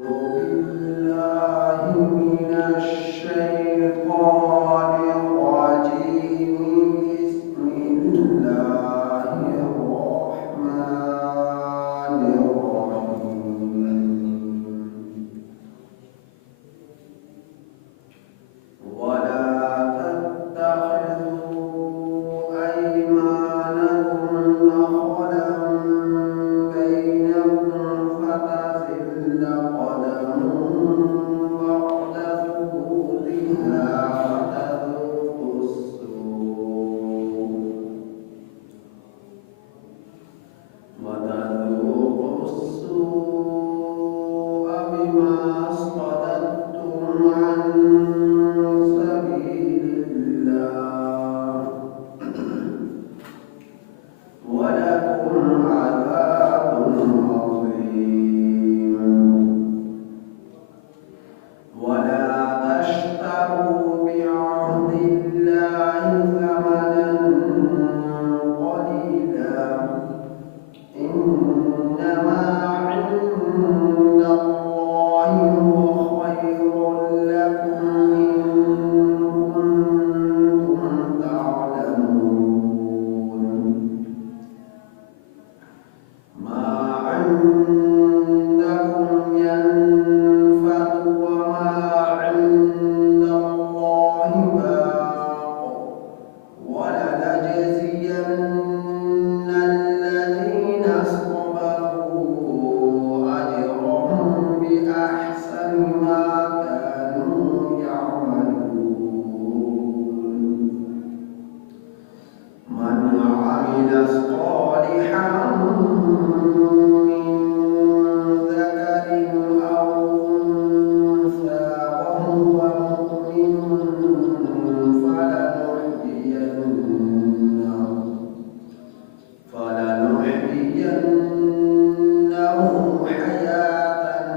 بالله من الشيطان الرجيم. بسم الله الرحمن الرحيم. ولا تتخذوا أيمانكم دخلا بينكم فتزل قدم بعد ثبوتها وتذوقوا السوء بما صددتم عن سبيل الله ولكم عذاب عظيم. ولا تشتروا بعهد الله ثمنا قليلا إنما عند الله هو خير لكم إن كنتم تعلمون. ما عندكم ينفد وما عند الله باق ولنجزين الذين صبروا أجرهم بأحسن ما كانوا يعملون. من عمل صالحا من ذكر أو أنثى وهو مؤمن فلنحيينه حياة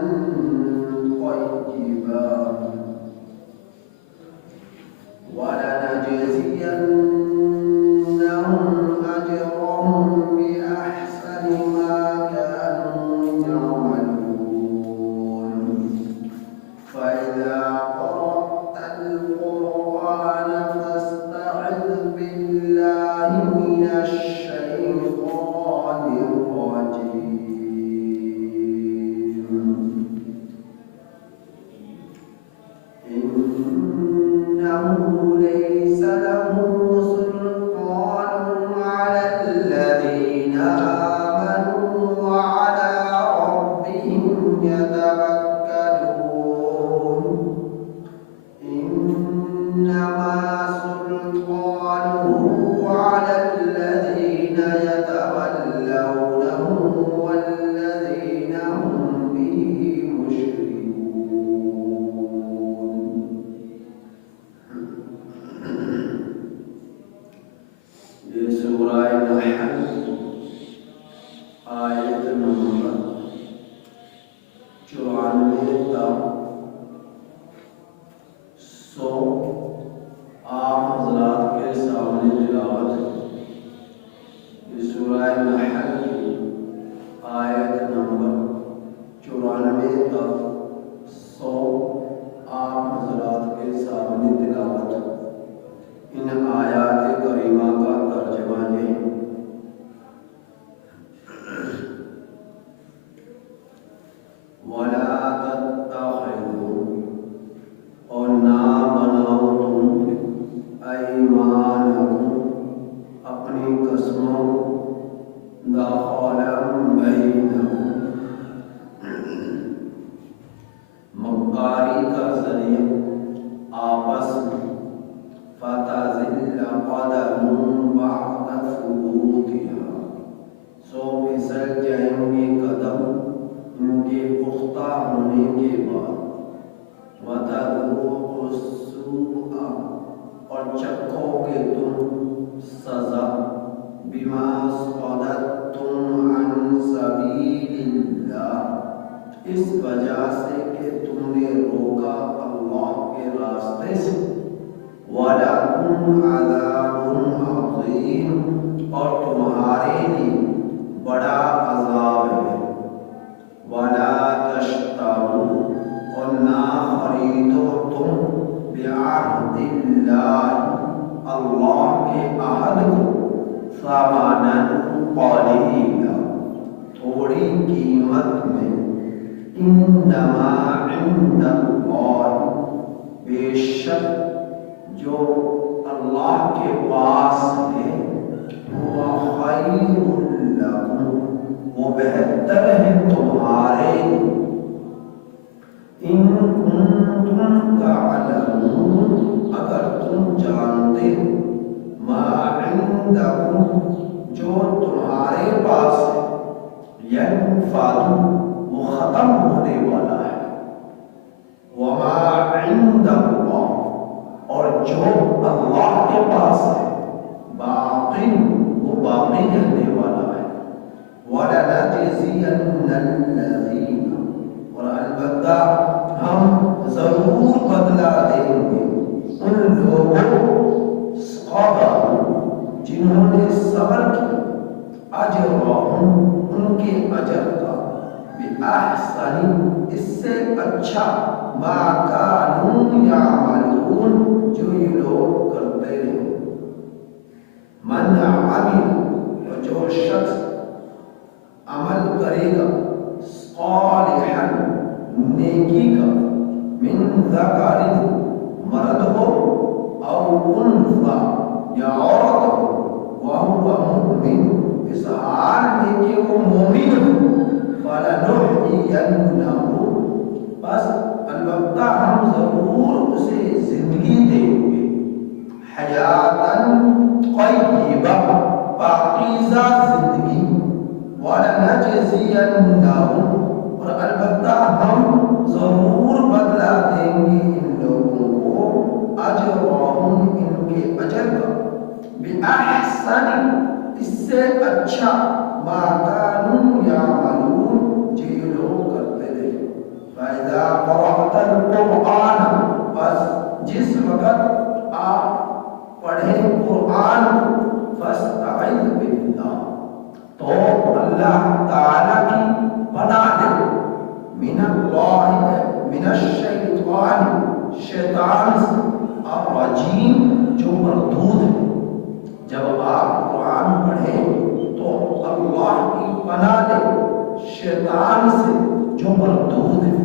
طيبة ولنجزينهم أجرهم بأحسن ما كانوا يعملون. فإذا قرأت القرآن فاستعذ بالله من الشيطان الرجيم. إنه ليس له سلطان على الذين آمنوا وعلى ربهم يتوكلون. إنما سلطانه على الذين يتولونه والذين هم به مشركون. یہ سورہ نحل آیت نمبر 94 تا 100 آپ حضرات کے سامنے تلاوت ہے. یہ سورہ نحل کی آیت نمبر 94 تا 100 آپ حضرات کے سامنے تلاوت ہے. ان آیات کریمہ کا ترجمہ یہ ہے. وَلَا تَتَّخِذُوا اور نہ بناؤ تم ایمانکم اپنی قسموں دخلا بینکم مکاری کا ذریعہ آپس میں فتزل قدم بعد ثبوتها سو پھسل جائیں گے قدم ان کے پختہ ہونے کے بعد. وَتَذُوقُوا السُّوءَ اور چکھو گے تم سزا بِمَا صَدَدتُّمْ عَنْ سَبِيلِ اللَّهِ اس وجہ سے کہ تم نے روکا اللہ کے راستے سے. وَلَكُمْ عَذَابٌ عَظِيمٌ اور تمہارے لیے بڑا عذاب ہے. وَلَا تَشْتَرُوا اللہ اللہ کے عہد کو ثمناً قلیلا تھوڑی قیمت میں انما عند اللہ بے شک جو اللہ کے پاس ہے وہ خیر لکم وہ بہتر ہے تمہارے ان کنتم تعلمون اگر تم جانتے ما عندکم جو تمہارے پاس ہے ینفد وہ ختم ہونے والا ہے وما عند اللہ اور جو اللہ کے پاس ہے باقی وہ باقی رہنے والا ہے وَلَنَجْزِيَنَّ الَّذِينَ اور البتہ ہم ضرور بدلہ دیں گے ان لوگوں صبر جنہوں نے صبر کیا اجرہم ان کے اجر کا بِأَحْسَنِ اس سے اچھا ما کانوا یعملون جو یہ لوگ کرتے رہے من عمل اور جو شخص عمل کرے گا صالحا نیکی کا من ذکر مرد ہو او انثى یا عورت ہو وہو مؤمن اس حال میں کہ وہ مومن ہو فلنحیینہ بس البتہ ہم ضرور اسے زندگی دیں گے حیاتاً طیبہ پاکیزہ زندگی وَلَنَجْزِيَنَّهُمْ اور البتہ ہم ضرور بدلہ دیں گے ان لوگوں کو اجرہم ان کے اجر کا بِأَحْسَنِ اس سے اچھا ما کانوا یعملون جو یہ لوگ کرتے رہے فَإِذَا قَرَأْتَ الْقُرْآنَ بس جس وقت آپ پڑھیں قرآن فَاسْتَعِذْ بِاللَّهِ تو اللہ تعالیٰ کی پناہ لے من اللہ من الشیطان شیطان سے الرجیم جو مردود ہے جب آپ قرآن پڑھیں تو اللہ کی پناہ لے شیطان سے جو مردود ہے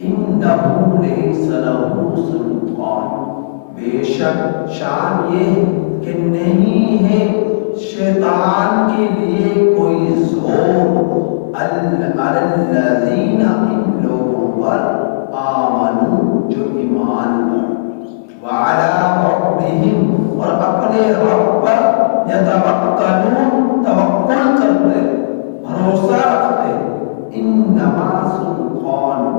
انہو لیس لہ سلطان بے شک شان یہ کہ نہیں ہے شیطان کے لیے کوئی زور الذین ان لوگوں پر آمنوا جو ایمان لائے وعلی ربہم اور اپنے رب پر یتوکلون توکل کرتے بھروسہ رکھتے انما سلطان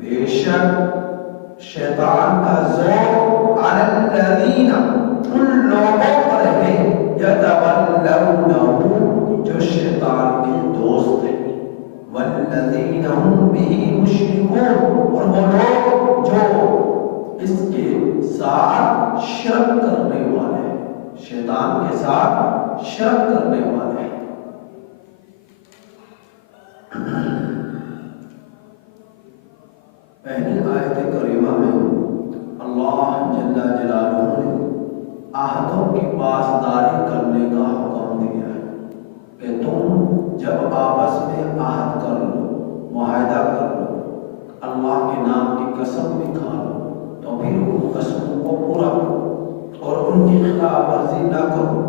بے شک شیطان کا زور علی الذین ان لوگوں پر ہے یتولونہ جو شیطان کے دوست ہیں والذین هم به مشرکون اور وہ لوگ جو اس کے ساتھ شرک کرنے والے ہیں شیطان کے ساتھ شرک کرنے والے ہیں پہلی آیت کریمہ میں اللہ جل جلالہ نے عہدوں کی پاسداری کرنے کا حکم دیا ہے کہ تم جب آپس میں عہد کر لو معاہدہ کر لو اللہ کے نام کی قسم بھی کھا لو تو پھر ان قسموں کو پورا کرو اور ان کی خلاف ورزی نہ کرو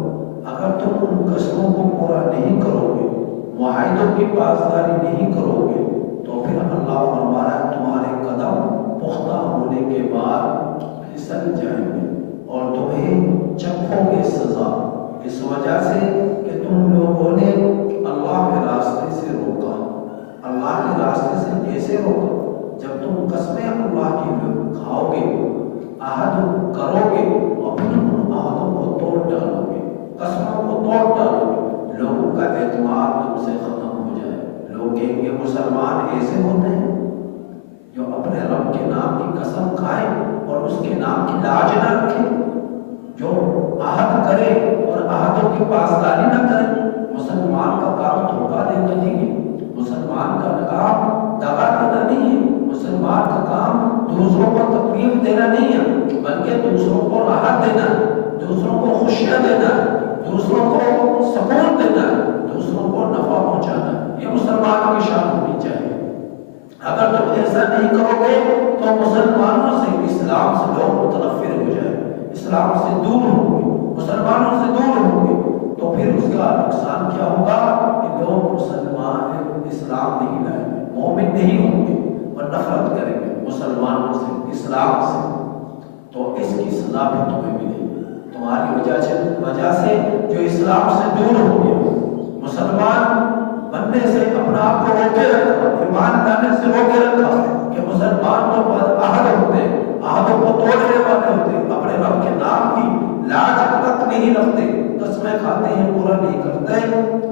اگر تم ان قسموں کو پورا نہیں کرو گے معاہدوں کی پاسداری نہیں کرو گے تو پھر اللہ فرما رہا ہے تمہارے قدم پختہ ہونے کے بعد پھسل جائیں گے اور تمہیں چکھو گے سزا اس وجہ سے کہ تم لوگوں نے اللہ کے راستے سے روکا اللہ کے راستے سے کیسے روکا جب تم قسمیں اللہ کی کھاؤ گے عہد کرو گے اور پھر ان عہدوں کو توڑ ڈالو گے قسموں کو توڑ ڈالو گے لوگوں کا اعتماد تم سے ختم ہو جائے لوگ کہیں گے مسلمان ایسے ہوتے ہیں جو اپنے رب کے نام کی قسم کھائیں اور اس کے نام کی لاج نہ رکھیں جو عہد کرے اور عہدوں کی پاسداری نہ کرے مسلمان کا کام دھوکہ دینا نہیں ہے مسلمان کا کام دغا دینا نہیں ہے مسلمان کا کام دوسروں کو تکلیف دینا نہیں ہے، بلکہ دوسروں کو راحت دینا، دوسروں کو خوشیاں دینا، دوسروں کو سکون دینا، دوسروں کو نفع پہنچانا، یہ مسلمان کی شان ہونی چاہیے۔ اگر تم ایسا نہیں کرو گے تو مسلمانوں سے، اسلام سے لوگ متنفر ہو جائیں گے، اسلام سے دور ہوں گے، مسلمانوں سے دور ہوں گے، تو پھر اس کا نقصان کیا ہوگا کہ لوگ مسلمان اسلام نہیں لائیں گے، مومن نہیں ہوں گے اور نفرت کریں گے مسلمانوں سے، اسلام سے، تو اس کی سزا بھی تمہیں ملے گی تمہاری وجہ سے جو اسلام سے دور ہو گیا، مسلمان بننے سے اپنا آپ کو روکے رکھا، ایمان لانے سے روکے رکھا کہ مسلمان تو عہد ہوتے ہیں، عہدوں کو توڑنے والے ہوتے ہیں، اپنے رب کے نام کی لاج تک نہیں رکھتے، قسمیں کھاتے ہیں، پورا نہیں کرتے،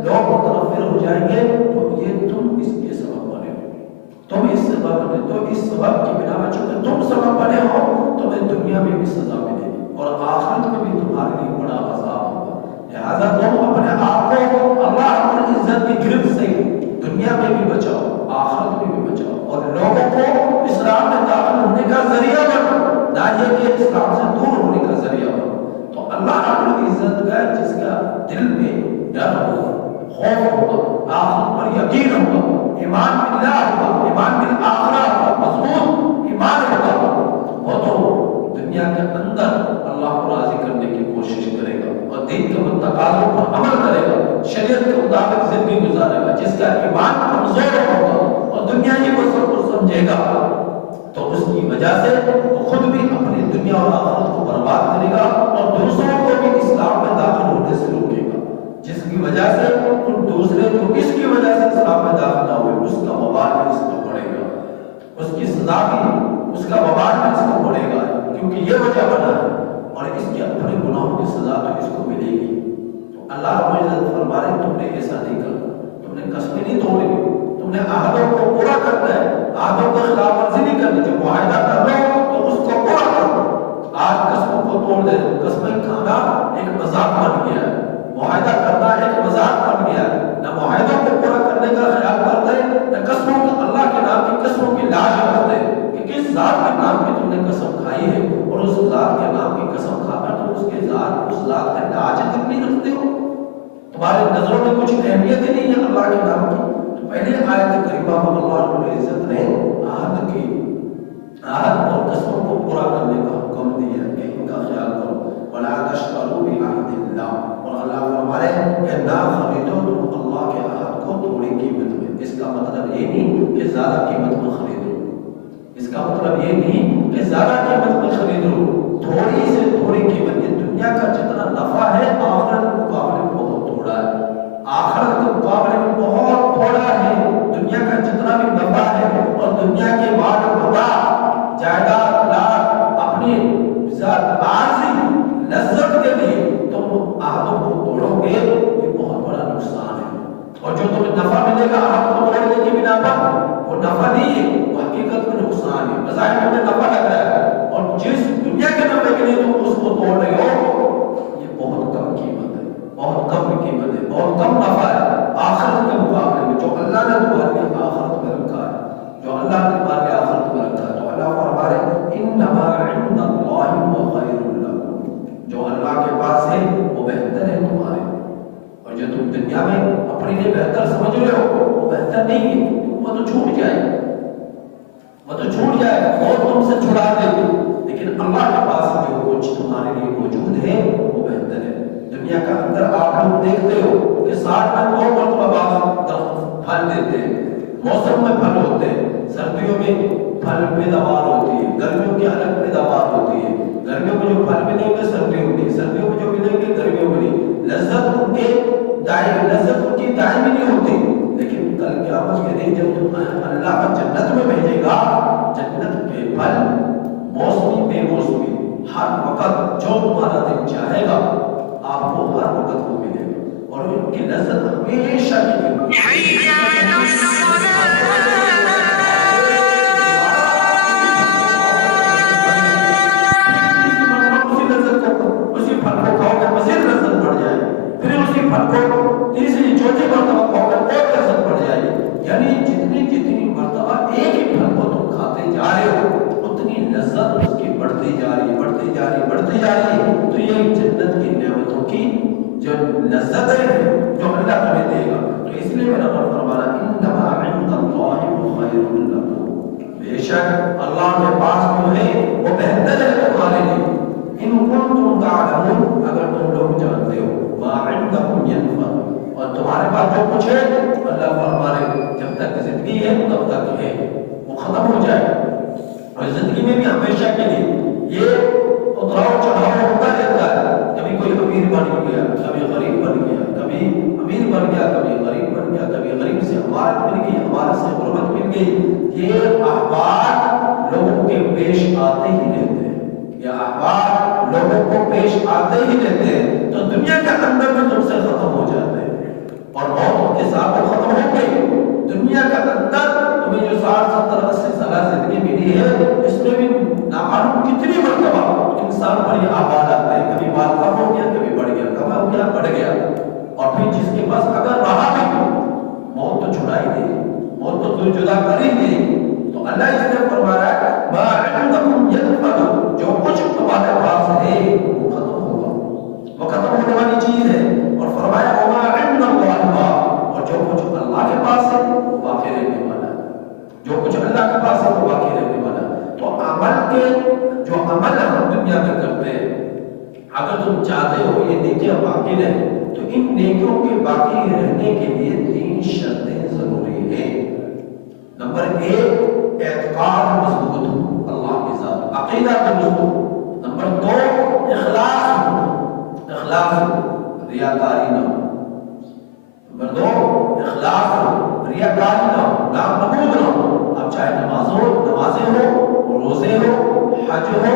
لوگ متنفر ہو جائیں گے، تو یہ تم اس کے سبب بنے ہو، تم اس سبب بنے، تو اس سبب کی بنا میں چونکہ تم سبب بنے ہو، تمہیں دنیا میں بھی سزا ملے گی اور آخرت میں بھی تمہارے لیے بڑا عذاب ہوگا۔ لہذا تم اپنے آپ کو اللہ اپنی عزت کی گرفت سے دنیا میں بھی بچاؤ، آخرت میں بھی بچاؤ، اور لوگوں کو اسلام میں داخل ہونے کا ذریعہ بنو، نہ یہ کہ اسلام سے دور ہونے کا ذریعہ بنو۔ تو اللہ اپنی عزت کا جس کا دل میں ڈر ہوگا، خوف ہوگا، آخرت پر یقین ہوگا، ایمان باللہ ہوگا، ایمان بالآخرہ ہوگا، مضبوط ایمان ہوگا، وہ تو دنیا کے اندر اللہ کو راضی کرنے کی کوشش کرے گا اور دین کے تقاضوں پر عمل کرے گا، شریعت کے مطابق زندگی گزارے گا۔ جس کا ایمان کمزور ہوگا اور دنیا ہی کو سب کچھ سمجھے گا، تو اس کی وجہ سے وہ خود بھی اپنی دنیا اور آخرت کو برباد کرے گا اور دوسروں کو بھی اسلام میں داخل ہونے سے روکے گا، جس کی وجہ سے ان دوسرے جو اس کی وجہ سے اسلام میں داخل نہ ہوئے، اس کا وبال بھی اس کو پڑے گا، اس کی سزا بھی، اس کا وبال بھی اس کو پڑے گا، کیونکہ یہ وجہ بنا ہے، اور اس کے اپنے گناہوں کی سزا تو اس کو ملے گی۔ تو اللہ رب العزت فرما رہے تم نے ایسا نہیں کرنا، تم نے قسمیں نہیں توڑنی، تم نے عہدوں کو پورا کرنا ہے، عہدوں کی خلاف ورزی نہیں کرنی، جو معاہدہ کر رہے ہو تو اس کو پورا کرو۔ آج قسموں کو توڑ دے، قسمیں کھانا ایک مذاق بن گیا ہے، معاہدہ کرنا ایک مذاق بن گیا ہے، نہ معاہدوں کو پورا کرنے کا خیال کرتے، نہ قسموں کا اللہ کے نام کی قسموں کی لاج رکھتے کہ کس ذات کے نام کی تم نے قسم کھائی ہے، اور اس ذات کے نام کی قسم کھا کر تم اس ذات کا لاج تک نہیں رکھتے ہو، تمہارے نظروں میں کچھ اہمیت ہی نہیں ہے اللہ کے نام کی۔ تو پہلے آیت کریمہ میں اللہ رب العزت نے عہد اور قسموں کو پورا کرنے کا حکم دیا کہ ان کا خیال کرو، وَلَا تَشْتَرُوا بِعَهْدِ اللَّهِ، اور اللہ فرما رہے ہیں کہ نہ خریدو تم اللہ کے عہد کو تھوڑی قیمت میں۔ اس کا مطلب یہ نہیں کہ زیادہ قیمت میں خریدو، اس کا مطلب یہ نہیں کہ زیادہ قیمت میں خریدو، تھوڑی سے تھوڑی قیمت۔ یہ دنیا کا جتنا نفع ہے آخرت کے مقابلے میں بہت تھوڑا ہے، آخرت کے مقابلے میں بہت تھوڑا ہے۔ دنیا کا جتنا بھی نفع ہے اور دنیا کے بعد بڑا جائیداد لاکھ اپنی عارضی لذت کے لیے تم عہدوں کو توڑو گے، یہ بہت بڑا نقصان ہے، اور جو تمہیں نفع ملے گا عہد کو توڑنے کی بنا پر، وہ نفع نہیں ہے، وہ حقیقت میں نقصان ہے۔ بظاہر تمہیں نفع لگ رہا ہے، اور جس دنیا کے نفع کے لیے تم اس کو توڑ رہے ہو، یہ بہت کم قیمت ہے، بہت کم قیمت ہے، بہت کم نفع ہے آخرت کے مقابلے میں، جو اللہ نے تمہارے لیے آخرت میں رکھا ہے، جو اللہ نے تمہارے لیے آخرت میں رکھا ہے۔ تو اللہ فرما رہے انما عند اللہ هو خیر لکم، جو اللہ کے پاس ہے وہ بہتر ہے تمہارے لیے، اور جو تم دنیا میں اپنے لیے بہتر سمجھ رہے ہو وہ بہتر نہیں ہے، وہ تو چھوٹ جائے گا، وہ تو چھوٹ جائے گا، وہ تم سے چھڑا دے گا، لیکن اللہ کے پاس جو کچھ تمہارے لیے موجود ہے وہ بہتر ہے۔ دنیا کا اندر آپ لوگ دیکھتے ہو کہ سال میں 2 مرتبہ پھل دیتے ہیں، موسم میں پھل ہوتے ہیں، سردیوں میں پھل پیداوار ہوتی ہے، گرمیوں کی الگ پیداوار ہوتی ہے، گرمیوں میں جو پھل ملیں گے سردیوں میں، سردیوں میں جو ملیں گے گرمیوں میں نہیں، لذت ان کی دائمی نہیں ہوتی، لیکن کل قیامت کے دن جب تم اللہ کا جنت میں بھیجے گا، جنت کے پھل موسمی بے موسمی ہر وقت جو تمہارا دل چاہے گا آپ کو ہر وقت وہ ملے گا، اور ان کی لذت ہمیشہ کی اسی پھل کو کھاؤ گے مزید لذت بڑھ جائے گی، پھر اسی پھل کو تیسری چوتھی مرتبہ کھاؤ گے اور لذت بڑھ جائے گی، یعنی جتنی مرتبہ ایک ہی پھل کو تم کھاتے جا رہے ہو اتنی بڑھتی جا رہی ہے، تو یہ جنت کی نعمتوں کی جو لذتیں ہیں جو اللہ تمہیں دے گا. تو اس لیے میرا رب فرمانا انما عند اللہ خیر لکم، بے شک اللہ کے پاس جو ہے وہ بہتر ہے تمہارے لیے. ان کنتم تعلمون، اگر تم لوگ جانتے ہو. ما عندکم ينفد، اور تمہارے پاس جو کچھ ہے اللہ فرمانے جب تک زندگی ہے تب تک ہے، وہ ختم ہو جائے. اور زندگی میں بھی ہمیشہ کے لیے یہ اتراؤ چڑھاؤ ہوتا رہتا ہے. کبھی کوئی امیر بن گیا، کبھی غریب بن گیا، کبھی امیر بن گیا، کبھی غریب بن گیا، کبھی غریب سے امارت مل گئی، امارت سے غربت مل گئی. یہ احوال لوگوں کے پیش آتے ہی رہتے ہیں، یہ احوال لوگوں کو پیش آتے ہی رہتے ہیں. تو دنیا کے اندر میں تم سے ختم ہو جاتے ہیں اور موت کے ساتھ وہ ختم ہو گئی. دنیا کے اندر تمہیں جو 60-70-80 سالہ زندگی ملی ہے، اس میں بھی نامعلوم کتنی مرتبہ انسان پر یہ آباد آتے ہیں. کبھی مال کم ہو گیا، کبھی بڑھ گیا، کم ہو گیا، بڑھ گیا. اور پھر جس کے پاس اگر رہا بھی موت تو چھڑا ہی دے، موت تو دل جدا کر ہی دے. تو اللہ اس نے فرمایا ما عندکم ينفد، جو کچھ تمہارے پاس ہے وہ ختم ہوگا، وہ ختم ہونے والی چیز ہے. اور فرمایا وما عند اللہ، اور جو کچھ اللہ کے پاس ہے وہ باقی رہنے والا ہے، جو کچھ اللہ کے پاس ہے وہ باقی رہنے والا ہے. تو عمل کے جو عمل ہم دنیا میں کرتے ہیں، اگر تم چاہتے ہو یہ نیکیاں باقی رہیں تو ان نیکیوں کے باقی رہنے کے لیے 3 شرطیں ضروری ہیں. نمبر 1 اعتقاد مضبوط ہو اللہ کے ساتھ، عقیدہ درست ہو. نمبر 2 اخلاص ہو، ریاکاری نہ ہو. نمبر 2 اخلاص ہو، ریاکاری نہ ہو، نام نمود نہ ہو. اب چاہے نمازیں ہو، روزے ہو، حج ہو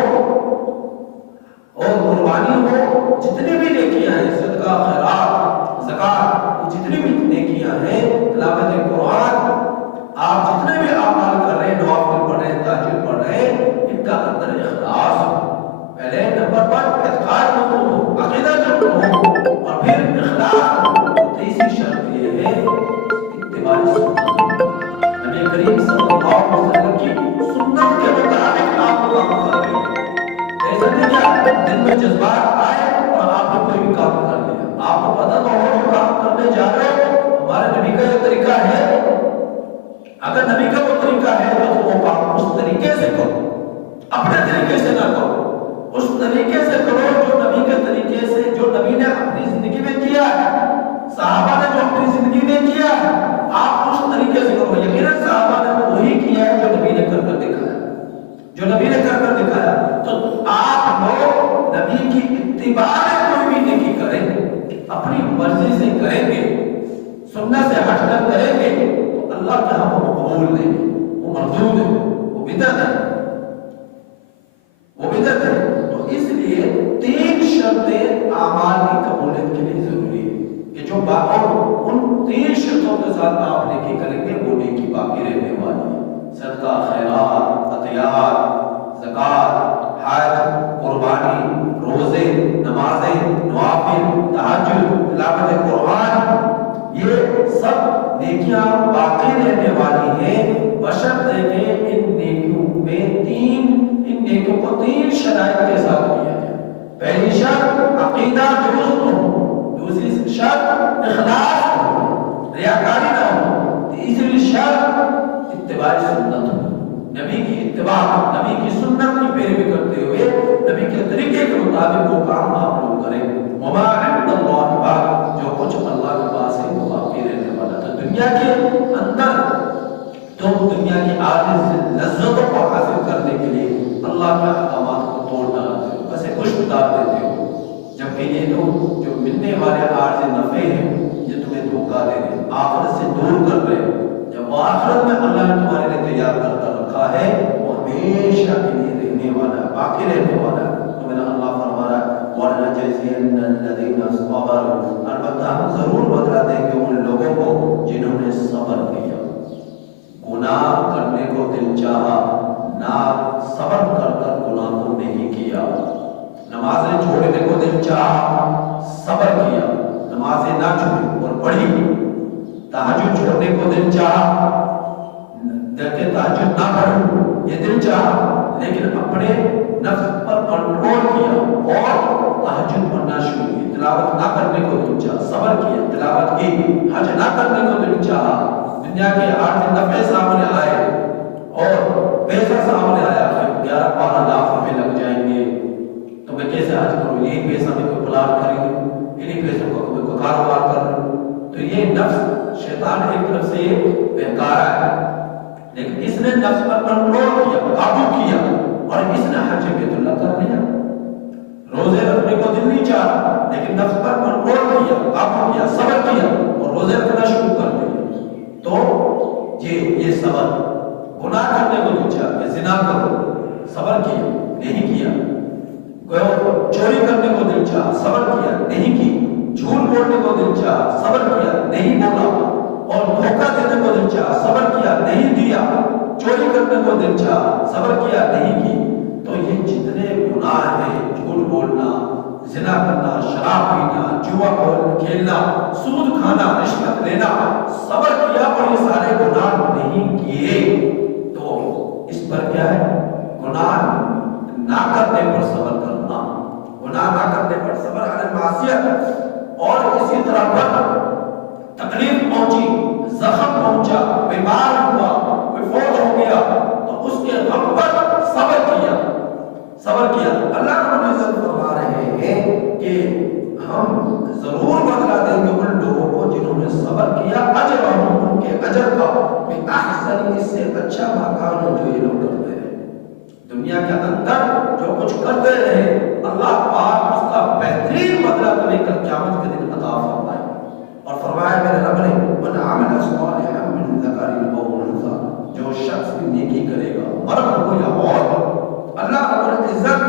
اور قربانی ہو، جتنی بھی نیکیاں ہیں، صدقہ، خیرات، زکات، جتنی بھی نیکیاں ہیں، تلاوت قرآن، آپ جتنے بھی اعمال کر رہے ہیں، نوافل پڑھ رہے ہیں، تہجد پڑھ رہے ہیں، ان کا اندر اخلاص ہو. پہلے نمبر 1 اعتقاد مضبوط ہو، عقیدہ جو ہو، اور پھر اخلاص ہو. تیسری شرط یہ ہے اتباع سنت، نبی کریم صلی اللہ علیہ وسلم کی سنت کے مطابق آپ کام کر رہے ہیں. ایسا نہیں کیا دل میں جذبات آئے اور آپ نے کوئی بھی کام کر لیا. آپ کو پتہ تو ہو کام کرنے جا رہے ہو، ہمارے نبی کا یہ طریقہ ہے. اگر نبی کا وہ طریقہ ہے تو وہ کام اس طریقے سے کرو، اپنے طریقے سے نہ کرو. اس طریقے سے کرو جو نبی کے طریقے سے، جو نبی نے اپنی زندگی میں کیا ہے، صحابہ نے جو اپنی زندگی میں کیا ہے، آپ اس طریقے سے کرو. یقیناً صحابہ نے وہی کیا ہے جو نبی نے کر کر دکھایا، جو نبی نے کر کر دکھایا. تو آپ لوگ نبی کی اتباع میں کوئی بھی نیکی کریں، اپنی مرضی سے کریں گے، سنت سے ہٹ کر کریں گے، تو اللہ کے ہاں وہ قبول نہیں ہے، وہ مردود ہے، وہ بدعت ہے، وہ بدعت ہے. تو اس لیے 3 شرطیں اعمال کی قبولیت کے لیے ضروری ہے کہ جو ان 3 شرطوں کے ساتھ آپ نیکی کریں گے وہ نیکی باقی رہنے والی ہے. صدقہ، خیرات، عطیات، زکات، حج، قربانی، روزے، نمازیں، نوافل، تہجد، تلاوت قرآن، یہ سب نیکیاں باقی رہنے والی ہیں بشرطے کہ ان نیکیوں کو 3 شرائط کے ساتھ کیا جائے. پہلی شرط عقیدہ درست ہو، دوسری شرط اخلاص ہو، ریاکاری نہ ہو، تیسری شرط اتباع سنت ہو، نبی کی اتباع، نبی کی سنت کی پیروی کرتے ہوئے نبی کے طریقے کے مطابق وہ کام آپ لوگ کریں. وما عند اللہ باق، جو کچھ اللہ کے پاس ہے وہ باقی رہنے والا. تو دنیا کے اندر تم دنیا کی عاجز لذتوں کو حاصل کرنے کے لیے اللہ کے احکامات کو توڑ ڈالتے ہو، بس کچھ اتار دیتے ہو، جبکہ یہ تو جو ملنے والے عارض نفع ہیں یہ تمہیں دھوکہ دے رہے ہیں، آخرت سے دور کر رہے ہیں. جب وہ آخرت میں اللہ نے تمہارے لیے تیار کرتا رکھا ہے وہ ہمیشہ کے لیے رہنے والا ہے، باقی رہنے والا ہے. تو میرا اللہ فرما رہا ہے وَلَنَجْزِيَنَّ الَّذِينَ صَبَرُوا، البتہ ہم ضرور بدلہ دیں گے ان لوگوں کو جنہوں نے صبر کیا. گناہ کرنے کو دل چاہا، نہ صبر کر کر گناہ کو نہیں کیا. نمازیں چھوڑنے کو دل چاہا، صبر کیا، نمازیں نہ چھوڑی اور پڑھی. تہجد چھوڑنے کو دل چاہا، دیکھتے تہجد نہ پڑھوں، یہ دل چاہا، لیکن اپنے نفس پر کنٹرول کیا اور تہجد پڑھنا شروع کی۔ تلاوت نہ کرنے کو دل چاہا، صبر کیا، تلاوت کی۔ حج نہ کرنے کو دل چاہا، دنیا کے عارضی نفع سامنے آئے اور پیسہ سامنے آیا کہ 11-12 لاکھ ہمیں لگ جائیں گے تو میں کیسے حج کروں، یہی پیسہ میں کوئی پلاٹ خریدوں، انہی پیسوں کو میں کوئی کاروبار کر لوں۔ تو یہ نفس شیطان ایک طرف سے بہکارا ہے، لیکن اس نے نفس پر کنٹرول کیا، قابو کیا، اور اس نے حج بیت اللہ کر لیا۔ روزے رکھنے کو دل نہیں چاہا، لیکن نفس پر کنٹرول کیا، قابو کیا، صبر کیا اور روزے رکھنا شروع کر دیا۔ تو یہ صبر، گناہ کرنے کو دل چاہا کہ زنا کرو، صبر کیا، نہیں کیا۔ چوری کرنے کو دل چاہا، صبر کیا، نہیں کی۔ جھوٹ بولنے کو دل چاہا، صبر کیا، نہیں بولا۔ اور دھوکہ دینے کو دل چاہا، صبر کیا، نہیں دیا۔ چوری کرنے کو دل چاہا، صبر کیا، نہیں کی۔ تو یہ جتنے گناہ ہیں، جھوٹ بولنا، زنا کرنا، شراب پینا، جوا کھیلنا، سود کھانا، رشوت لینا، صبر کیا اور یہ سارے گناہ نہیں کیے، تو اس پر کیا ہے؟ گناہ نہ کرنے پر صبر کرنا، گناہ نہ کرنے پر صبر علی المعصیت۔ اور اسی طرح پر تکلیف پہنچی، زخم پہنچا، بیمار ہوا، کوئی فوت ہو گیا تو اس کے غم پر صبر کیا، صبر کیا۔ اللہ رب العزت فرما رہے ہیں کہ ہم ضرور بدلہ دیں گے ان لوگوں کو جنہوں نے صبر کیا، اجرہم، ان کے اجر کا، بِأَحْسَنِ، اس سے اچھا ما کانوا، جو یہ لوگ کرتے ہیں۔ دنیا کے اندر جو کچھ کرتے رہے، اللہ پاک اس کا بہترین بدلہ تمہیں کل قیامت کے دن عطا فرمائے۔ اور فرمایا میرے رب نے، مَنْ عَمِلَ صَالِحًا مِنْ ذَكَرٍ أَوْ أُنثىٰ، جو شخص بھی نیکی کرے گا، مرد ہو یا عورت، اللہ رب العزت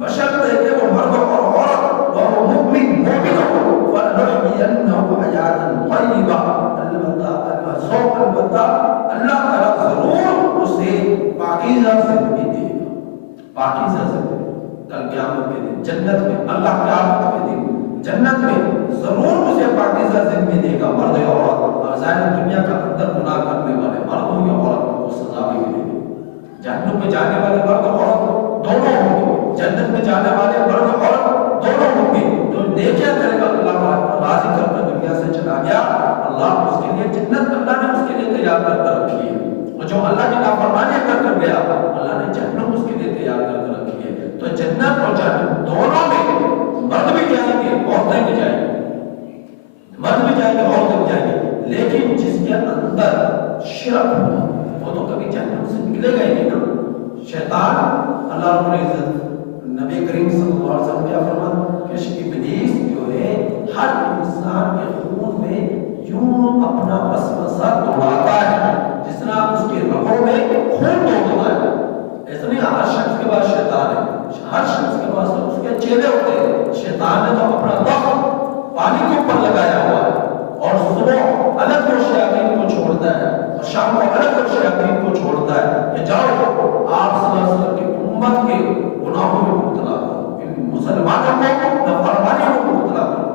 بشرط ہے کہ وہ مرد اور عورت، وہ مومن ہو، فَلَنُحْيِيَنَّهُ حَيَاةً طَيِّبَةً، البتہ اللہ تعالیٰ ضرور اسے پاکیزہ زندگی دے گا، پاکیزہ زندگی۔ کل قیامت کے دن جنت میں، اللہ قیامت کے دن جنت میں ضرور اسے پاکیزہ زندگی دے گا، مرد یا عورت۔ اور ظاہر دنیا کا اندر گناہ کرنے والے مرد ہو یا عورت کو سزا بھی ملے گی۔ جہنم میں جانے والے مرد اور عورت دونوں ہوں گے، جنت میں جانے والے مرد اور عورت دونوں ہوں گے۔ جو نیکیاں کرے گا اللہ راضی کر کے دنیا سے چلا گیا، اللہ اس کے لیے جنت اللہ نے اس کے لیے تیار کر کے رکھی ہے، اور جو اللہ کی نافرمانی کر کر گیا اللہ نے جہنم اس کے لیے تیار کر کے رکھی ہے۔ تو جنت اور جہنم دونوں میں مرد بھی جائیں گے، عورتیں بھی جائیں گے، مرد بھی جائیں گے، عورتیں بھی جائیں گے، لیکن جس کے اندر شرک ہوا وہ تو کبھی جہنم سے نکلے گا ہی نہیں نا۔ شیطان، اللہ رب العزت نبی کریم صلی اللہ علیہ وسلم کیا فرماتا کہ ابلیس جو ہے ہر انسان کے خون میں یوں اپنا وسوسہ دوڑاتا ہے جس طرح اس کے رگوں میں خون دوڑتا ہے۔ ایسا نہیں ہر شخص کے پاس شیطان ہے، ہر شخص کے پاس اس کے چہرے ہوتے ہیں۔ شیطان نے تو اپنا ضخم پانی کے اوپر لگایا ہوا ہے، اور صبح الگ کو شیاطین کو چھوڑتا ہے اور شام کو الگ کو شیاطین کو چھوڑتا ہے کہ جاؤ آپ صلی اللہ علیہ وسلم کی امت کے گناہوں میں مبتلا کرو، ان مسلمانوں کو نافرمانی میں مبتلا کرو۔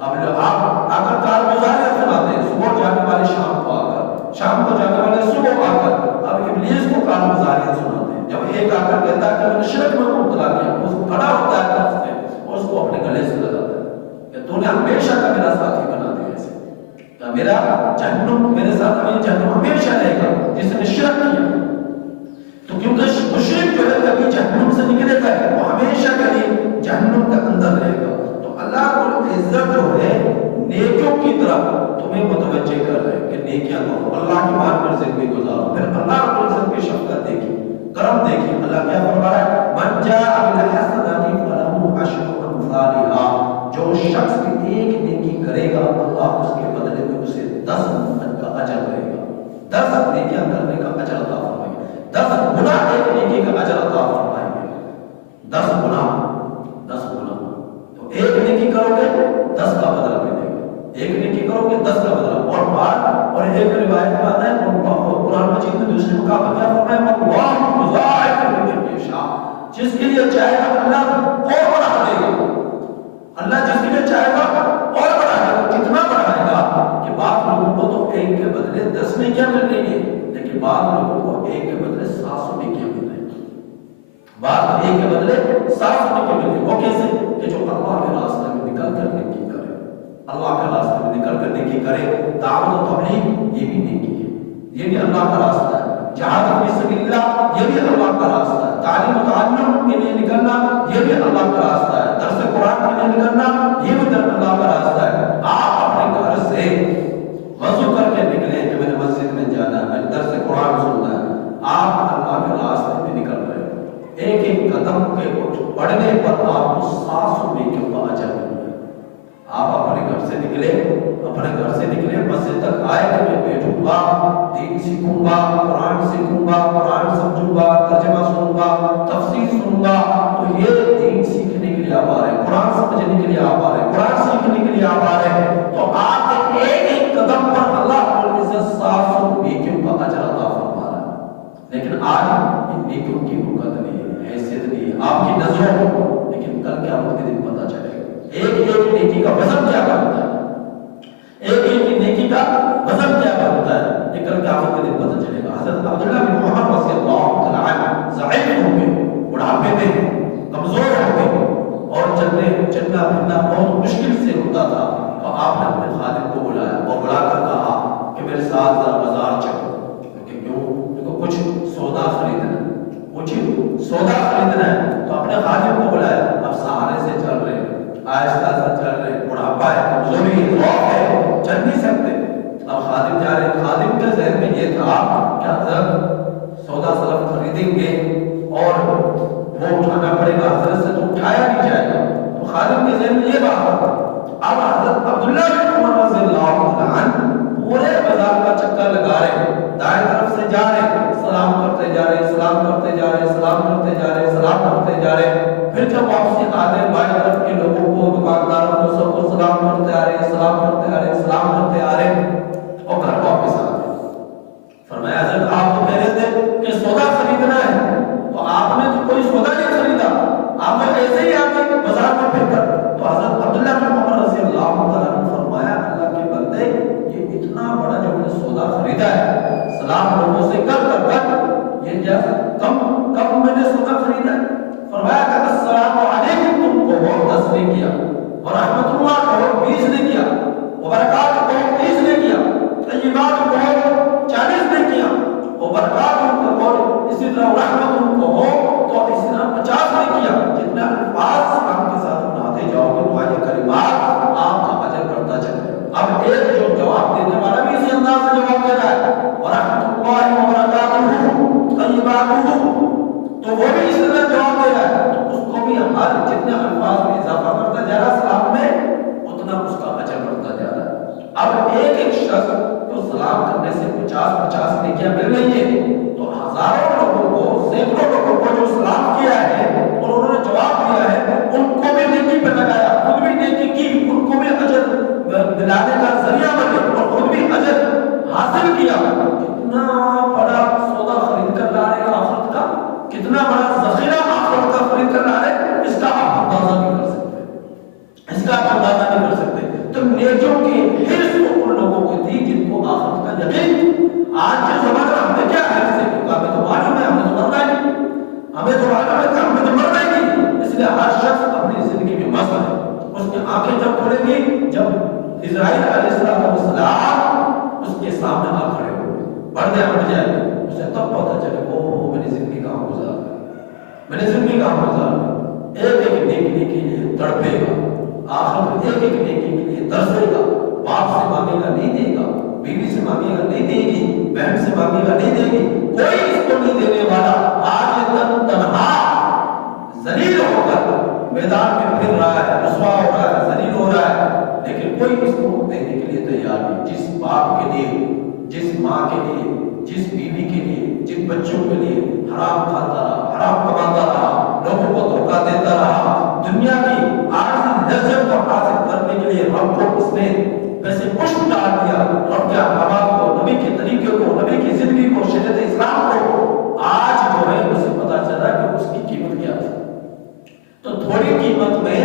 اب آپ آ کر کارگزاریاں سناتے ہیں، صبح جانے والے شام کو آ کر، شام کو جانے والے صبح آ کر، اب ابلیس کو کارگزاریاں سناتے ہیں۔ جب ایک آ کر کہتا ہے کہ میں نے شرک میں مبتلا کیا، اس کو کھڑا ہوتا ہے طرف سے اور اس کو اپنے گلے سے لگاتا ہے کہ تو نے ہمیشہ کا میرا ساتھی بنا دیا، ایسے میرا جہنم میرے ساتھ میں جہنم ہمیشہ رہے گا جس نے شرک کیا۔ تو کیونکہ مشرک جو ہے کبھی جہنم سے نکلے گا، وہ ہمیشہ کے لیے جہنم کے اندر رہے گا۔ تو اللہ رب العزت جو ہے نیکیوں کی طرف تمہیں متوجہ کر رہے ہیں کہ نیکیاں کرو، اللہ کی مان پر زندگی گزارو۔ پھر اللہ رب العزت کی شفقت دیکھی، کرم دیکھی۔ اللہ کیا فرما رہا ہے؟ من جاء بالحسنۃ فلہ عشر امثالها، جو شخص بھی ایک نیکی کرے گا اللہ اس کے بدلے میں اسے 10 کا اجر دے گا، 10 نیکیاں کرنے کا اجر عطا فرمائے گا، 10 گنا ایک نیکی کا اجر عطا فرمائیں گے، 10 گنا 10 گنا۔ تو ایک نیکی کرو گے 10 کا بدلہ ملے گا، ایک نیکی کرو گے 10 کا بدلہ۔ اور بات، اور ایک روایت میں آتا ہے قرآن مجید میں دوسرے مقام پر کیا فرمایا؟ اللہ یضاعف لمن یشاء، جس کے لیے چاہے گا اللہ اور بڑھا دے گا، اللہ جس کے لیے چاہے گا اور بڑھائے گا، کتنا بڑھائے گا کہ بعض لوگوں کو تو ایک کے بدلے 10 میں کیا مل رہی ہے، لیکن بعض لوگوں کو ایک بات ایک کے بدلے 700 نیکی ملے. وہ کیسے؟ کہ جو اللہ کے راستے میں نکل کر نیکی کرے، اللہ کے راستے میں نکل کر نیکی کرے. دعوت و تبلیغ یہ بھی نیکی ہے، یہ بھی اللہ کا راستہ ہے. جہاد فی سبیل اللہ یہ بھی اللہ کا راستہ ہے. تعلیم و تعلم کے لیے نکلنا یہ بھی اللہ کا راستہ ہے. درس قرآن کے لیے نکلنا یہ بھی اللہ کا راستہ ہے. آپ اپنے گھر سے وضو کر کے نکلے کہ میں نے مسجد میں جانا ہے، درس قرآن سننا ہے، آپ اللہ کے راستے میں نکل رہے ہیں. ایک ایک قدم کے پڑھنے پر آپ کو 700 نیکیوں کا اجر مل رہا ہے. آپ اپنے گھر سے نکلے مسجد تک آئے کہ میں بیٹھوں گا، دین سیکھوں گا، قرآن سیکھوں گا، قرآن سمجھوں گا، ترجمہ سنوں گا، تفسیر سنوں گا. تو یہ دین سیکھنے کے لیے آپ آ رہے ہیں، قرآن سمجھنے کے لیے آپ آ رہے ہیں، قرآن سیکھنے کے لیے آپ آ رہے ہیں. تو آپ کے ایک ایک قدم پر اللہ رب العزت 700 نیکیوں کا اجر عطا فرما رہا ہے. لیکن آج ان نیکیوں کی وقت نہیں ہے، حیثیت نہیں ہے آپ کی نظروں. لیکن کل قیامت کے دن پتہ چلے گا ایک ایک نیکی کا وزن کیا کرتا ہے، ایک ایک نیکی کا وزن کیا کرتا ہے. یہ کل قیامت کے دن پتہ چلے گا. حضرت عبداللہ بن محمد رضی اللہ تعالی عنہ ضعیف ہو گئے، بڑھاپے میں کمزور ہو گئے اور چلنا پھرنا بہت مشکل سے ہوتا تھا. تو آپ نے اپنے خادم کو بلایا اور بلا کر کہا کہ میرے ساتھ ذرا بازار چلو. کیوں؟ کچھ سودا خریدنا ہے، تو اپنے خادم کو بلایا. اب سہارے سے چل رہے ہیں، آہستہ سے چل رہے ہیں، بڑھاپا ہے، کمزوری ہے، ضعف ہے، چل نہیں سکتے. اب خادم جا رہے ہیں. خادم کے ذہن میں یہ تھا کہ حضرت سودا سلف خریدیں گے اور وہ اٹھانا پڑے گا، حضرت سے تو اٹھایا نہیں جائے گا. تو خادم کے ذہن میں یہ بات تھا. اب حضرت عبداللہ بن عمر رضی اللہ عنہ پورے بازار کا چکر لگا رہے ہیں، دائیں طرف سے جا رہے ہیں، سلام کرتے جا رہے ہیں، سلام کرتے جا رہے ہیں، سلام کرتے جا رہے ہیں، سلام کرتے جا رہے ہیں. پھر جب واپسی آتے ہیں بائیں طرف کے لوگوں کو، دکانداروں کو، سب کو سلام کرتے آ رہے ہیں، سلام کرتے آ رہے ہیں، سلام کرتے آ رہے ہیں اور گھر واپس آ رہے ہیں. فرمایا حضرت آپ تو کہہ رہے تھے کہ سودا خریدنا ہے، تو آپ نے تو کوئی سودا نہیں خریدا، آپ نے ایسے ہی آ گئے بازار میں پھر کر. تو حضرت عبداللہ بن عمر رضی اللہ عنہ نے فرمایا اللہ کے بندے یہ اتنا بڑا جو میں نے سودا خریدا ہے، سلام لوگوں سے کر یہ کیا کم میں نے سودا خریدا ہے. فرمایا کہ السلام علیکم تم کو 10 نے کیا، ورحمۃ اللہ کو 20 نے کیا، وبرکاتہ کو 30 نے کیا، طیبات کو 40 نے کیا، وبرکاتہ کو اسی طرح رحمت کو تو اسی طرح 50 نے کیا. جتنا الفاظ آپ کے ساتھ بناتے جاؤ گے دعائیں کلمات آپ کا اجر بڑھتا چلے. اب ایک جو جواب دینے والا بھی اسی انداز سے جواب دے رہا ہے ورحمۃ اللہ وبرکاتہ طیبات، تو وہ بھی اس طرح جواب دے رہا ہے. تو اس کو بھی ہر جتنے الفاظ میں اضافہ کرتا جا رہا ہے سلام میں اتنا اس کا اجر بڑھتا جا رہا ہے. اب ایک ایک شخص کو سلام کرنے سے 50 نیکیاں مل رہی ہیں. تو ہزاروں لوگوں کو، سینکڑوں لوگوں کو جو سلام کیا ہے اور انہوں نے جواب دیا ہے ان کو بھی نیکی پہ لگایا، خود بھی نیکی کی، ان کو بھی اجر دلانے کا ذریعہ بنے اور خود بھی اجر حاصل کیا. کتنا بڑا سودا خرید کر لا رہے آخرت کا، کتنا بڑا ذخیرہ آخرت کا خرید کر لا رہے، اس کا آپ اندازہ نہیں کر سکتے، اس کا آپ اندازہ نہیں کر سکتے. تو نیکیوں کی حرص ان لوگوں کو تھی جن کو آخرت کا یقین. آج کے زمانے میں ہمیں کیا حرص ہے؟ کیونکہ ہمیں تو معلوم ہے ہمیں تو مرنا ہی نہیں، ہمیں تو معلوم ہے کہ ہمیں تو مرنا ہی نہیں. اس لیے ہر شخص اپنی زندگی میں مست ہے. اس کی آنکھیں جب کھلیں گی جب اسرائیل علیہ السلام اس کے سامنے آ کھڑے ہو پردے ہٹ جائے اسے تب پتہ چلے او میں نے زندگی کہاں گزار دی، میں نے زندگی کہاں گزار دی. ایک ایک نیکی کے لیے تڑپے گا، آخر میں ایک ایک نیکی کے لیے ترسے گا. باپ سے مانگے گا نہیں دے گا، بیوی سے مانگے گا نہیں دے گی، بہن سے مانگے گا نہیں دے گی، کوئی اس کو نہیں دینے والا. آج یہ تنہا ذلیل ہو کر میدان میں پھر رہا ہے، رسوا ہو رہا ہے، ذلیل ہو رہا ہے، لیکن کوئی اس کو دینے کے لیے تیار نہیں. جس باپ کے لیے، جس ماں کے لیے، جس بیوی کے لیے، جن بچوں کے لیے حرام کھاتا رہا، حرام کماتا رہا، لوگوں کو دھوکہ دیتا رہا، دنیا کی عارضی لذت کو حاصل کرنے کے لیے رب کو اس نے ویسے پشت ڈال دیا. رب کے احکامات کو، نبی کے طریقے کو، نبی کی زندگی کو، شریعت اسلام کو آج جو ہے اسے پتا چلا کہ اس کی قیمت کیا ہے. تو تھوڑی قیمت میں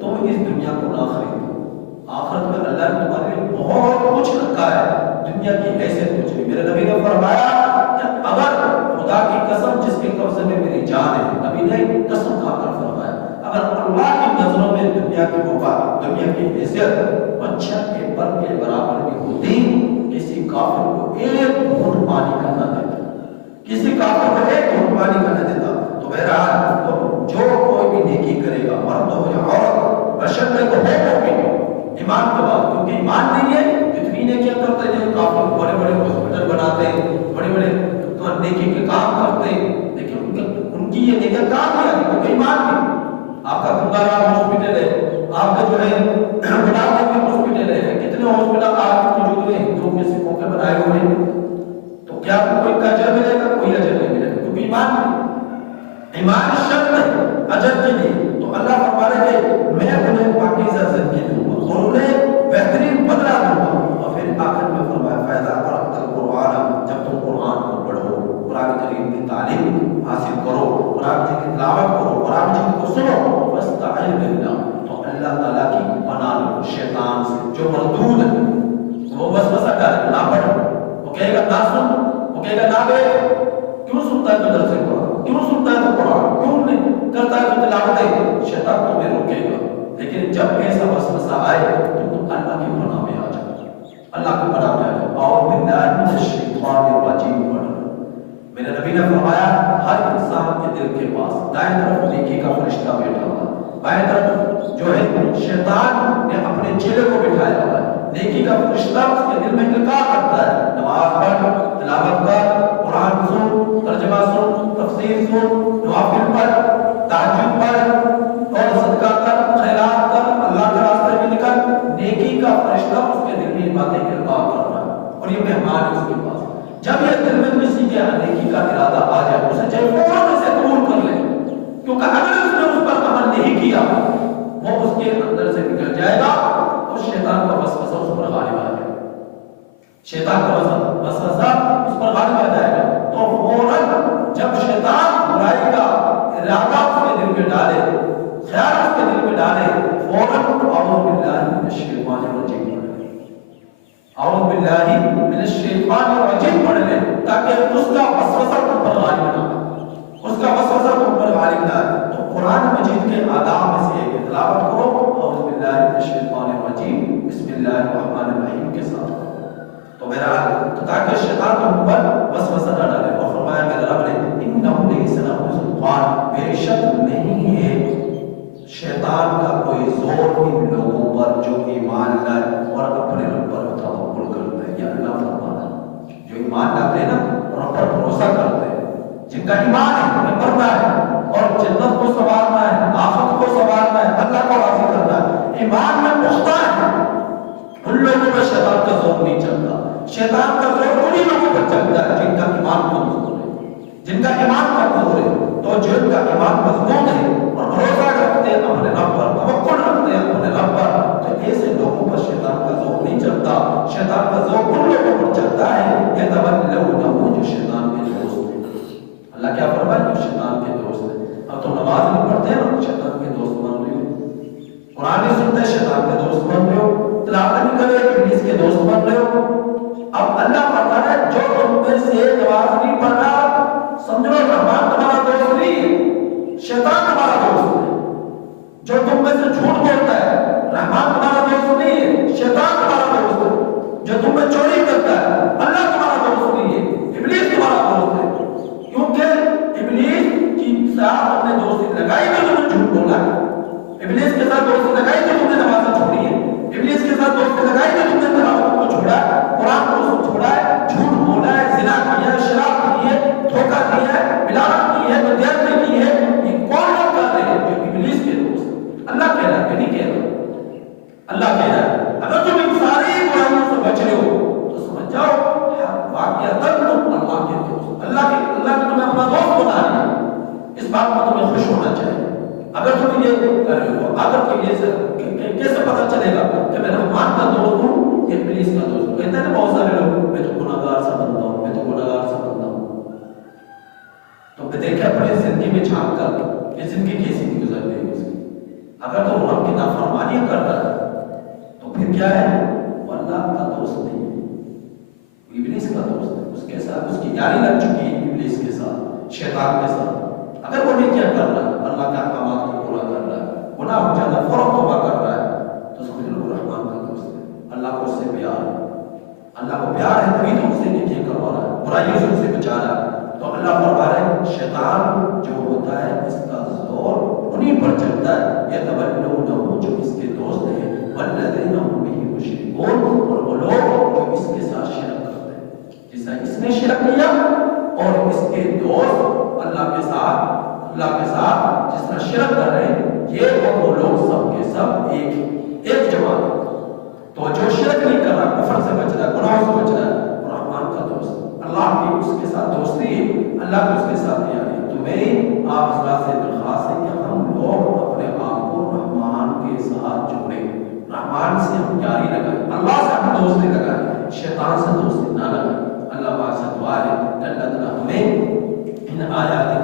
تم اس دنیا کو نہ خریدو. آخرت میں اللہ نے تمہارے لیے بہت کچھ رکھا ہے، دنیا کی حیثیت کچھ نہیں. میرے نبی نے فرمایا کہ اگر خدا کی قسم جس کے قبضے میں میری جان ہے، نبی نبی نے قسم کھا کر فرمایا اگر اللہ کی نظروں میں دنیا کی دنیا کی حیثیت مچھر کے پر کے برابر بھی ہوتی کسی کافر کو ایک گھونٹ پانی کا نہ دیتا، کسی کافر کو ایک گھونٹ پانی کا نہ دیتا۔ تو بہرحال تو جو کوئی بھی نیکی کرے گا مرد ہو یا عورت بشرطے کو ہو بھی ایمان کے بعد، کیونکہ ایمان نہیں ہے اتنی نیکیاں کرتے ہیں کافر بڑے بڑے ہاسپٹل بناتے ہیں، بڑے بڑے نیکی کے کام کرتے ہیں، لیکن ان کی یہ نیکیاں کام نہیں آتی کیونکہ ایمان نہیں۔ آپ کا گنگارا ہاسپٹل ہے، آپ کا جو ہے بڑھاپے کے ہاسپٹل ہے، کتنے ہاسپٹل آپ موجود ہیں جو کسی موقع بنائے ہوئے ہیں، تو کیا آپ کو کوئی اجر ملے گا؟ کوئی اجر نہیں ملے گا کیونکہ ایمان نہیں۔ ایمان شرط ہے اجر کے لیے، تو اللہ فرما رہے کہ میں انہیں پاکیزہ زندگی دوں گا اور انہیں بہترین بدلہ دوں گا۔ اور پھر آخر میں فرمایا فائدہ قرأت القرآن، جب تم قرآن کو پڑھو، قرآن کریم کی تعلیم حاصل کرو، قرآن کی تلاوت کرو، قرآن کی کو سنو، فاستعذ باللہ، تو اللہ تعالیٰ کی پناہ لو شیطان سے جو مردود ہے، وہ وسوسہ ڈالے نہ پڑھو، وہ کہے گا نہ سن، وہ کہے گا نہ بیٹھ، کیوں سنتا ہے تو درس قرآن، کیوں سنتا ہے تو قرآن کیوں نہیں کرتا ہے تو تلاوت، شیطان تمہیں روکے گا۔ لیکن جب ایسا وسوسہ آئے تو تم اللہ کی پناہ میں آ جاؤ، اللہ کی پناہ میں آ جاؤ، اعوذ باللہ من الشیطان الرجیم پڑھو۔ میرے نبی نے فرمایا ہر انسان کے دل کے پاس دائیں طرف نیکی کا فرشتہ بیٹھا ہوا ہے، بائیں طرف جو ہے شیطان نے اپنے چیلے کو بٹھایا ہوا ہے، نیکی کا فرشتہ اس کے دل میں القاء کرتا ہے، نماز پڑھ، تلاوت کر، قرآن سن، ترجمہ سن، تفسیر سن، نوافل پڑھ، تہجد پڑھ اور صدقہ کر، خیرات کر، اللہ کے راستے میں نکل، نیکی کا فرشتہ اس کے دل میں باتیں القاء کر رہا ہے اور یہ مہمان ہے اس کے پاس۔ جب یہ دل میں کسی کے نیکی کا ارادہ آ جائے اسے چاہے فوراً اسے قبول کر لے، کیونکہ اگر اس نے اس پر عمل نہیں کیا وہ اس کے اندر سے نکل جائے گا اور شیطان کا وسوسہ اس پر غالب آ جائے گا، شیطان کا وسوسہ اس پر غالب آ جائے گا۔ تو فوراً جب شیطان برائی کا ارادہ اس کے دل میں ڈالے، خیال اس کے دل میں ڈالے، فوراً اعوذ باللہ من الشیطان الرجیم، اعوذ باللہ من الشیطان الرجیم پڑھ لیں تاکہ اس کا وسوسہ تم پر غالب نہ ہو، اس کا وسوسہ تم پر غالب نہ ہو۔ تو قرآن مجید کے آداب میں سے ایک تلاوت کرو اعوذ باللہ من الشیطان الرجیم بسم اللہ الرحمن الرحیم کے ساتھ، تو بہرحال تاکہ شیطان تم پر وسوسہ نہ ڈالے۔ اور فرمایا میرے رب نے انہ لیس لہ سلطان، بے شک نہیں ہے شیطان کا کوئی زور ان لوگوں پر جو ایمان لائے اور اپنے رب پر توکل کرتے ہیں۔ یا اللہ فرمانا جو ایمان لاتے ہیں نا اور رب پر بھروسہ کرتے ہیں، جن کا ایمان ہے انہیں مرنا ہے اور جنت کو سنوارنا ہے، آخرت کو سنوارنا ہے، اللہ کو راضی کرنا ہے، ایمان میں پختہ ہے، ان لوگوں پر شیطان کا زور نہیں چلتا۔ شیطان کا زور انہی لوگوں پر چلتا ہے جن کا ایمان کمزور ہے، جن کا ایمان کمزور ہے۔ تو جن کا ایمان مضبوط ہے اور بھروسہ رکھتے ہیں اپنے رب پر، توکل رکھتے ہیں اپنے رب پر، تو ایسے لوگوں پر شیطان کا زور نہیں چلتا۔ شیطان کا زور ان لوگوں پر چلتا ہے یتولونہ، جو شیطان کے دوست ہیں۔ اللہ کیا فرمایا؟ جو شیطان کے دوست ہیں۔ اب تو نماز نہیں پڑھتے ہیں، شیطان کے دوست بن رہے ہو، قرآن نہیں سنتے شیطان کے دوست بن رہے ہو، تلاوت نہیں کر رہے ابلیس کے دوست بن رہے ہو۔ اب اللہ فرما رہا ہے جو تم میں سے نماز نہیں پڑھ رہا سمجھو رحمان تمہارا دوست نہیں ہے، شیطان تمہارا دوست ہے۔ جو تم میں سے جھوٹ بولتا ہے رحمان تمہارا دوست نہیں ہے، شیطان تمہارا دوست ہے۔ جو تم میں چوری کرتا ہے اللہ تمہارا دوست نہیں ہے، ابلیس تمہارا دوست ہے، کیونکہ ابلیس کی ساتھ اپنے دوستی لگائی تو تم نے جھوٹ بولا ہے، ابلیس کے ساتھ دوستی لگائی تو تم نے نمازیں چھوڑی ہے، ابلیس کے ساتھ دوستی لگائی تو تم نے تلاوت کو چھوڑا ہے، قرآن کو چھوڑا ہے، جھوٹ بولا ہے، زنا کیا ہے، شراب کی ہے، دھوکہ دیا ہے، ملاوٹ کی ہے، بدعت کی ہے۔ یہ کون لوگ کر رہے ہیں؟ جو ابلیس کے دوست۔ اللہ کہہ رہا ہے کہ نہیں کہہ رہا، اللہ کہہ رہا ہے اگر تم ان ساری برائیوں سے بچ رہے ہو تو سمجھ جاؤ واقعتاً تم اللہ کے دوست، اللہ نے تمہیں اپنا دوست بنا لیا۔ اس بات میں تمہیں خوش ہونا چاہیے۔ اگر تم یہ کر رہے ہو، اگر تم یہ کیسے پتہ چلے گا کہ میں رحمان کا دوست ہوں یا ابلیس کا دوست ہوں؟ کہتے ہیں نا بہت سارے لوگ میں تو گناہگار سا بنتا ہوں، میں تو گناہگار سا بنتا ہوں۔ تو میں دیکھے اپنی زندگی میں جھانک کر کہ زندگی کیسی گزر رہی ہے اس کی۔ اگر تو رب کی نافرمانی کرتا ہے تو پھر کیا ہے؟ وہ اللہ کا دوست نہیں ہے، ابلیس کا دوست ہے، اس کے ساتھ اس کی یاری لگ چکی ہے ابلیس کے ساتھ، شیطان کے ساتھ۔ اگر وہ نیکیاں کر رہا ہے، اللہ کے احکامات کو پورا کر رہا ہے، گناہ ہو جاتا ہے فوراً توبہ کر رہا ہے، تو سمجھ لو رحمان کا دوست ہے، اللہ کو اس سے پیار ہے، اللہ کو پیار ہے تبھی تو اس سے نیکیاں کروا رہا ہے، برائیوں سے اسے بچا رہا ہے۔ تو اللہ فرما رہا ہے شیطان جو ہوتا ہے اس کا زور انہیں پر چلتا ہے، یتولونہ جو اس کے دوست ہیں، والذین هم به مشرکون اور وہ لوگ جو اس کے ساتھ شرک کرتے ہیں، جس طرح اس نے شرک کیا اور اس کے دوست اللہ کے ساتھ جس طرح شرک کر رہے ہیں، یہ اور وہ لوگ سب کے سب ایک جماعت ہے۔ تو جو شرک نہیں کر رہا، کفر سے بچ رہا ہے، گناہوں سے بچ رہا ہے، رحمان کا دوست، اللہ کی اس کے ساتھ دوستی ہے، اللہ کی اس کے ساتھ یاری ہے۔ تو میری آپ حضرات سے درخواست ہے کہ ہم لوگ اپنے آپ کو رحمان کے ساتھ جوڑیں، رحمان سے ہم یاری لگائیں، اللہ سے ہم دوستی لگائیں، شیطان سے دوستی نہ لگائیں۔ اللہ پاک سے دعا ہے کہ اللہ تعالیٰ ہمیں ان آیات